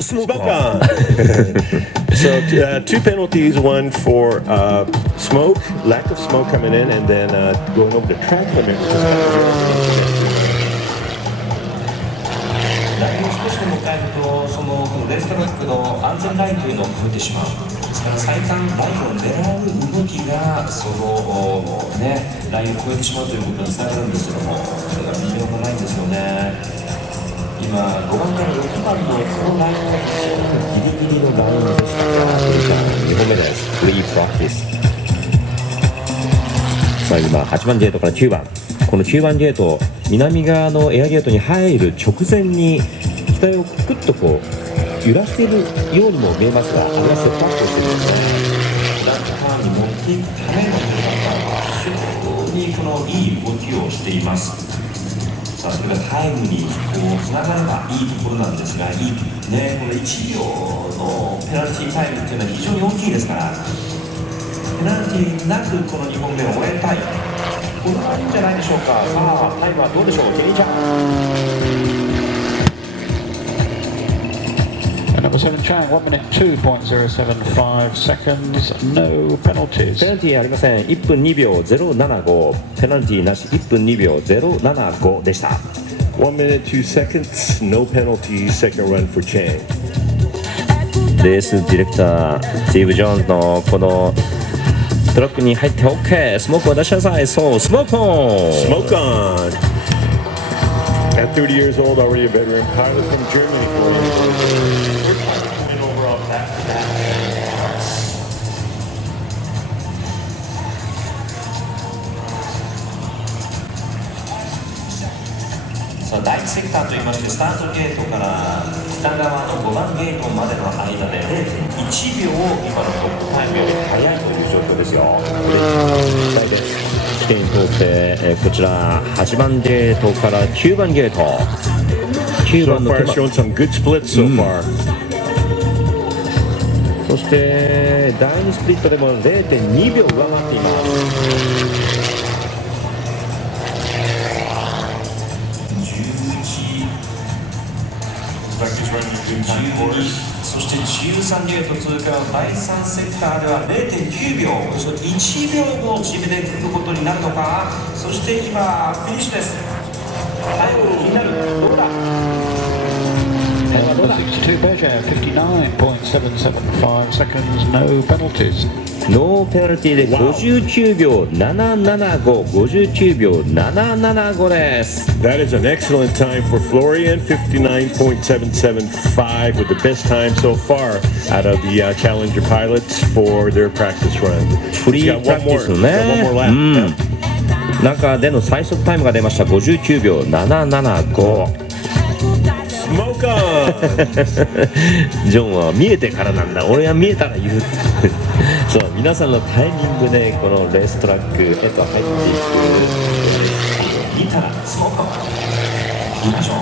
Smoke on. So two penalties, one for smoke, lack of smoke coming in, and then going over the track limit. ラインを少しでも変えると、そのレーストラックの安全ラインというのを超えてしまう。ですから最短ラインを狙う動きがそのラインを超えてしまうということにつながるんですけども、それが微妙なラインですよね。今5番から6番のそのラインが非常にギリギリのラインでしたが、2本目です。フリープラクティス。今8番ゲートから9番、この9番ゲート、南側のエアゲートに入る直前に額をクッとこう揺らしているようにも見えますが、あれはセットアップをしているんですね。ランカーに持っていくための非常にこのいい動きをしています。さあそれがタイムにこうつながればいいところなんですが、この1秒のペナルティータイムっていうのは非常に大きいですから、ペナルティーなくこの2本目を終えたい、これはいいんじゃないでしょうか。さあタイムはどうでしょう、ケニーちゃん。Number 7 Chiang 1 minute 2.075 seconds, no penalties. ペナルティーありません。1分2秒075、ペナルティーなし、1分2秒075でした。1 minute 2 seconds, no penalty, second run for Chiang. レースディレクタースティーブ・ジョーンズのこのトラックに入って OK、 スモークを出しなさい。そう、スモークオン。 Smoke on. At 30 years old, already a veteran pilot from Germany. Overall back-to-back. さあ第1セクターといいまして、スタートゲートから北側の5番ゲートまでの間で 0.1 秒今のトップタイムより速いという状況ですよ。起点に通って、こちら8番ゲートから9番ゲート、9 So 番の far, 手 showing some good splits so far. そして第2スプリットでも 0.2 秒上回っています。そして13ゲート通過の第3セクターでは 0.9 秒、およそ1秒も縮めていくことになるのか。そして今フィニッシュです。タイム気になる。どうだ。 Number 62 Berger 59.775 seconds, no penalties. ノーペナルティーで59秒775、59秒775です。 That is an excellent time for Florian, 59.775 with the best time so far out of the Challenger pilots for their practice run. フリープラクティスのね、中での最速タイムが出ました。59秒775。Smoke on! ジョンは見えてからなんだ、俺は見えたら言う。そう、皆さんのタイミングでこのレーストラックへと入っていく。見たらスモークを言いましょう。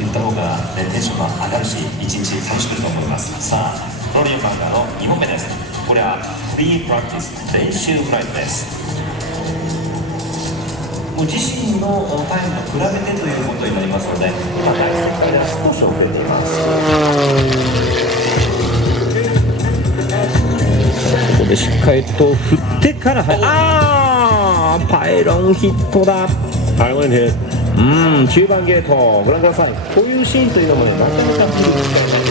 言った方がテンションが上がるし、一日楽しめると思います。さあフロリアン・バーガーの2本目です。これはフリープラクティス練習フライトです。ご自身のタイムと比べてということになりますので、今第1セクターでは少し遅れています。ここでしっかりと振ってからパイロンヒットだ。 Pylon hit. 9番ゲートご覧ください。こういうシーンというのもね、なかなか見る機会がない。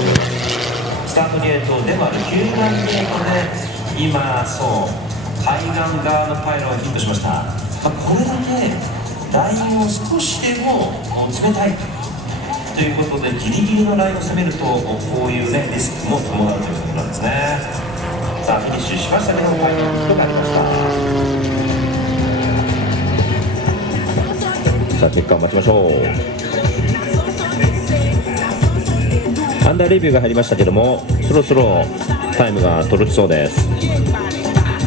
スタートゲートでもある9番ゲートで今そう海岸側のパイロンをヒットしました。これだけラインを少しでも詰めたいということで、ギリギリのラインを攻めるとこういうねリスクも伴うということなんですね。さあフィニッシュしましたね。パイロンヒットがありました。さあ結果を待ちましょう。アンダーレビューが入りましたけども、そろそろタイムが届きそうです。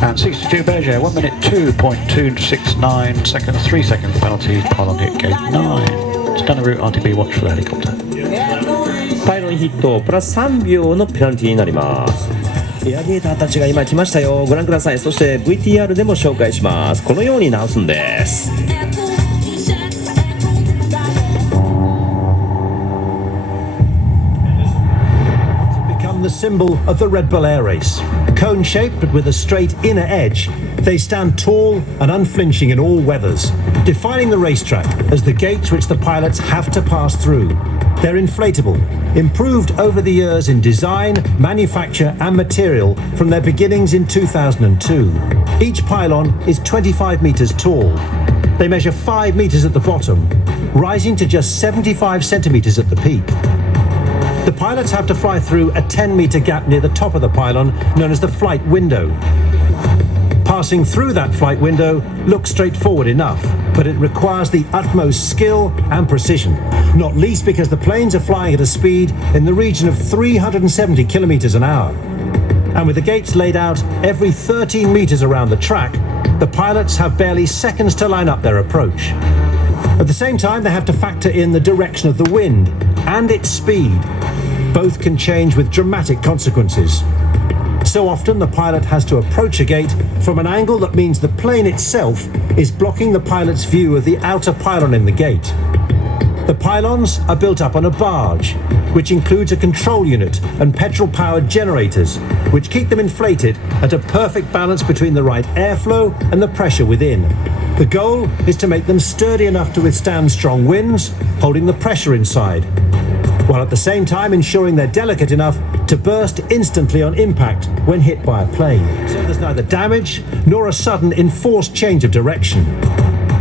And 62 Berger 1 minute 2.269 seconds, 3 seconds penalty, pylon hit gate 9. Standard route RTB, watch for the helicopter. パイロンヒットプラス3秒のペナルティーになります。エアゲーターたちが今来ましたよ。ご覧ください。そして VTR でも紹介します。このように直すんです。become the symbol of the Red Bull Air Race. Cone-shaped but with a straight inner edge, they stand tall and unflinching in all weathers, defining the racetrack as the gates which the pilots have to pass through. They're inflatable, improved over the years in design, manufacture and material from their beginnings in 2002. Each pylon is 25 metres tall. They measure 5 metres at the bottom, rising to just 75 centimetres at the peak. The pilots have to fly through a 10-metre gap near the top of the pylon, known as the flight window. Passing through that flight window looks straightforward enough, but it requires the utmost skill and precision, not least because the planes are flying at a speed in the region of 370 kilometres an hour. And with the gates laid out every 13 metres around the track, the pilots have barely seconds to line up their approach. At the same time, they have to factor in the direction of the wind and its speed. Both can change with dramatic consequences. So often the pilot has to approach a gate from an angle that means the plane itself is blocking the pilot's view of the outer pylon in the gate. The pylons are built up on a barge, which includes a control unit and petrol-powered generators, which keep them inflated at a perfect balance between the right airflow and the pressure within. The goal is to make them sturdy enough to withstand strong winds, holding the pressure inside, while at the same time ensuring they're delicate enough to burst instantly on impact when hit by a plane. So there's neither damage nor a sudden enforced change of direction.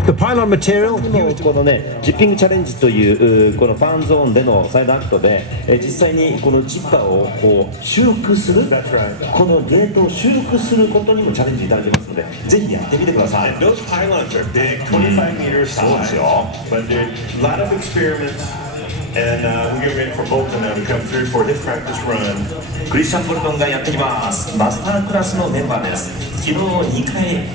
The pylon material このね、ジッピングチャレンジというこのファンゾーンでのサイドアクトで、実際にこのジッパーをこう修復する、このゲートを修復することにもチャレンジいただいてますので、ぜひやってみてください。Those pylons are big, 25 meters high. But there's a lot of experiments, and we get ready for Bolton now to come through for his practice run. クリスチャン・ボルトンがやってきます。マスタークラスのメンバーです。昨日2回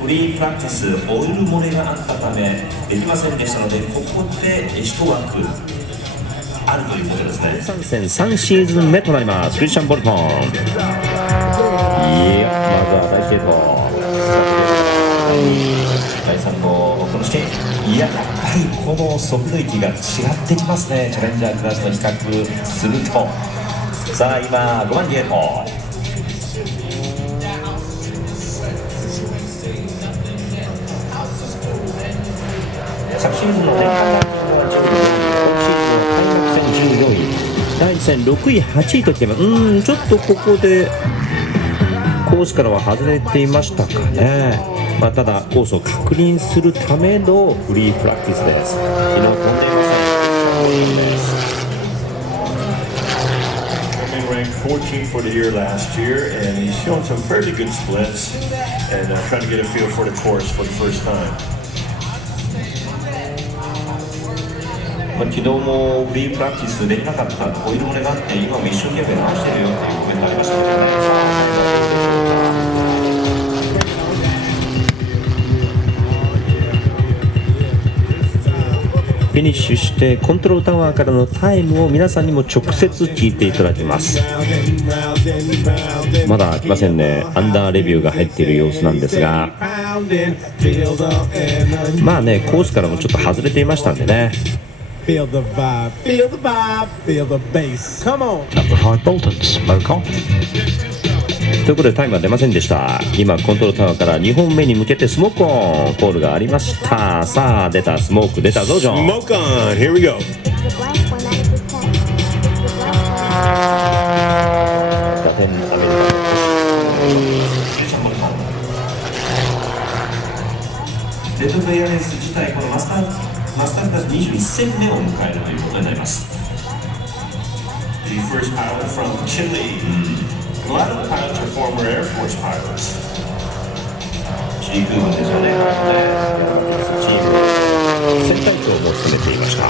フリープラクティスオイル漏れがあったためできませんでしたので、ここで1枠あるということですね。参戦3シーズン目となりますクリスチャン・ボルトン。いや、まずは大成功。第3号この視点、いや、やっぱりこの速度域が違ってきますね。チャレンジャークラスと比較すると。さあ今5番ゲート、昨シーズンの年間ランキングは14位、今シーズンは開幕戦14位、第1戦6位、8位ときてます。ちょっとここでコースからは外れていましたかね。ただコースを確認するためのフリープラクティスです。昨日飛んでいません。Ranked 14th for the year last year, and he's shown some fairly good splits and trying to get a feel for the course for the first time. 昨日もフリープラクティスできなかったオイル漏れがあって、今も一生懸命直してるよっていうコメントありましたので、フィニッシュしてコントロールタワーからのタイムを皆さんにも直接聞いていただきます。まだ来ませんね。アンダーレビューが入っている様子なんですが、まあね、コースからもちょっと外れていましたんでね。Feel the vibe, feel the vibe, feel the bass. Come on. Number 5 Bolton, smoke on. ということでタイムは出ませんでした。今コントロールタワーから2本目に向けてスモークオンコールがありました。さあ出た、スモーク出たぞジョン。Smoke on, here we go. 打点アメリカ。レッドブルエアレース自体このマスタークラス21戦目を迎えるということになります。 The first pilot from Chile. A lot of the pilots are former Air Force pilots. チリ空軍ですよね。チーム戦隊長も務めていました。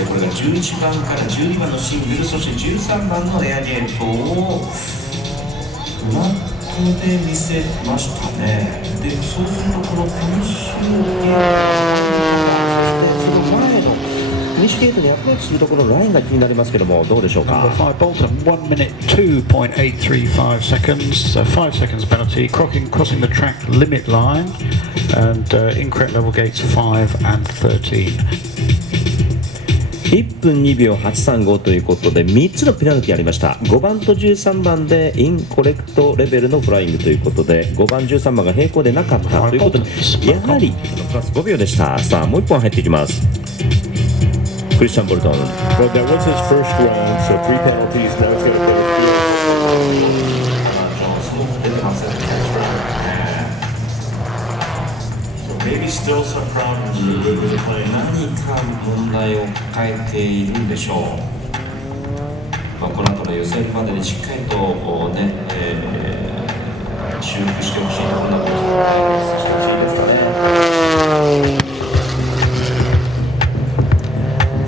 これが11番から12番のシングル、そして13番のエアゲートをフラットで見せましたね。で、そうするとこのフィニッシュゲート、その前のィッシュゲートにアプローチするところのラインが気になりますけども、どうでしょうか。 Number 5 Bolton 1 minute 2.835 seconds, so 5 seconds penalty, crossing the track limit line, and incorrect level gates 5 and 13. 1分2秒835ということで3つのペナルティありました。5番と13番でインコレクトレベルのフライングということで、5番13番が平行でなかったということで、やはりプラス5秒でした。さあもう1本入っていきます。クリスチャン・ボルトン。 Well, that was his first run, so 3 penalties. Now he's got to put Maybe still some problems with the play. 何か問題を抱えているんでしょう。この後の予選までにしっかりとね、修復してほしいところだとしてほしいですかね。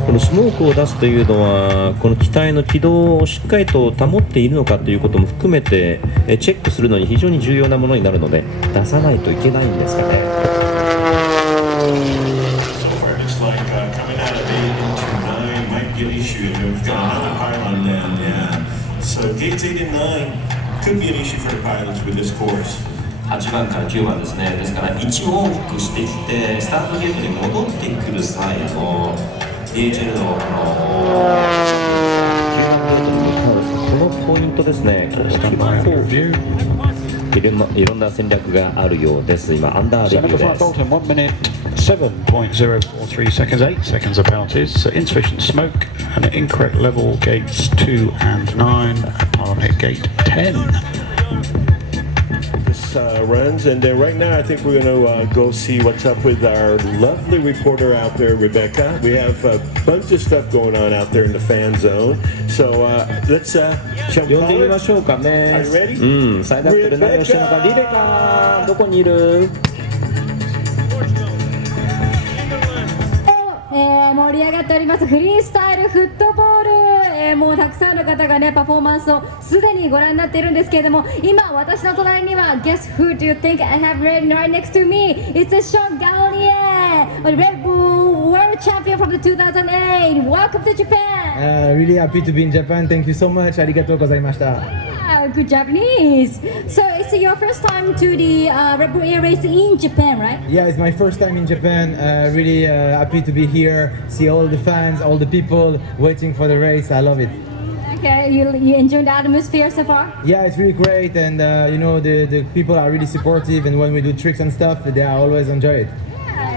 このスモークを出すというのは、この機体の軌道をしっかりと保っているのかということも含めてチェックするのに非常に重要なものになるので、出さないといけないんですかね。coming out of 8 into 9 might be an issue. We've got another pylon down, yeah. So gates 8 and 9 could be an issue for the pilots with this course. 8番から9番ですね。ですから1往復してきてスタートゲートに戻ってくる際の DHL のこのポイントですね。いろんな戦略があるようです。今アンダーレビューです。 Bolton 1 minute 7.043 seconds, 8 seconds of penalties, so insufficient smoke and incorrect level gates 2 and 9, pylon hit gate 10. This runs, and then right now I think we're going to go see what's up with our lovely reporter out there, Rebecca. We have a bunch of stuff going on out there in the fan zone. So let's 呼んでみましょうかね。 Are you ready? うん、サイドアップで何をしてるのか。リベカ、どこにいる？盛り上がっておりますフリースタイルフットボール、もうたくさんの方がねパフォーマンスをすでにご覧になっているんですけれども、今私の隣には Guess who do you think I have right next to me? It's a Sean Gallagher, Red Bull World Champion from the 2008. Welcome to Japan. Really happy to be in Japan. Thank you so much. ありがとうございました。Good Japanese. So it's your first time to the Red Bull Air Race in Japan, right? Yeah, it's my first time in Japan. Really happy to be here. See all the fans, all the people waiting for the race. I love it. Okay, you enjoying the atmosphere so far? Yeah, it's really great, and you know the people are really supportive. And when we do tricks and stuff, they are always enjoy it.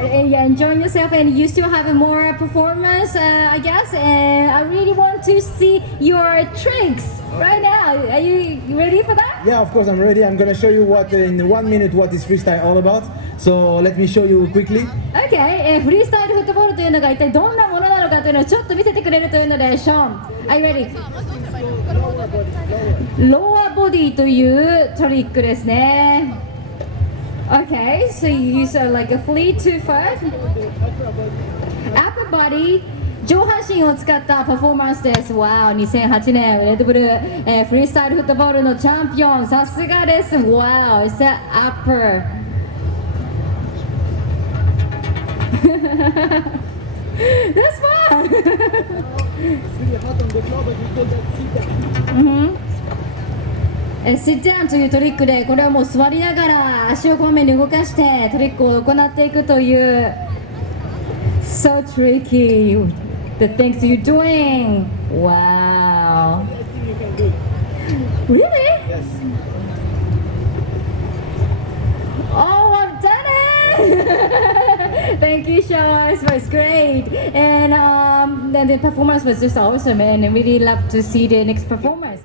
You're enjoying yourself, and you still have more performance, I guess. And I really want to see your tricks right now. Are you ready for that? Yeah, of course I'm ready. I'm gonna show you what in 1 minute what is freestyle all about. So let me show you quickly. Okay, フリースタイルフットボールというのが一体どんなものなのかというのをちょっと見せてくれるというので、ショーン、Are you ready? ローアボディというトリックですね。Okay, so you use like a fleet to foot, upper body, 上半身を使ったパフォーマンスです。わお、2008年レッドブル、フリースタイルフットボールのチャンピオン、さすがです。わお、it's the upper. That's fun. Sit down というトリックで、これはもう座りながら足をこまめに動かしてトリックを行っていくという So tricky the things you're doing. Wow. Really? Yes. Oh, I've done it. Thank you, Sean. It was great. And the performance was just awesome, and I really love to see the next performance.